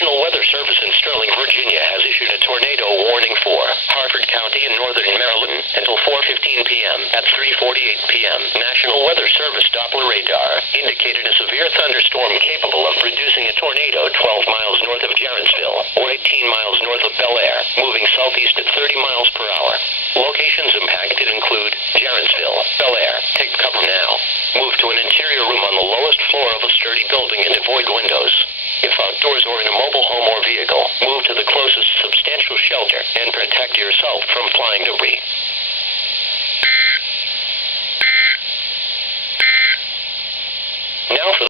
National Weather Service in Sterling, Virginia has issued a tornado warning for Harford County in northern Maryland until 4:15 p.m. At 3:48 p.m., National Weather Service Doppler radar indicated a severe thunderstorm capable of producing a tornado 12 miles north of Jarrettsville or 18 miles north of Bel Air, moving southeast at 30 miles per hour. Locations impacted include Jarrettsville, Bel Air. Take cover now. Move to an interior room on the lowest floor of a sturdy building and avoid windows. If outdoors or in a mobile home or vehicle, move to the closest substantial shelter and protect yourself from flying debris. Now for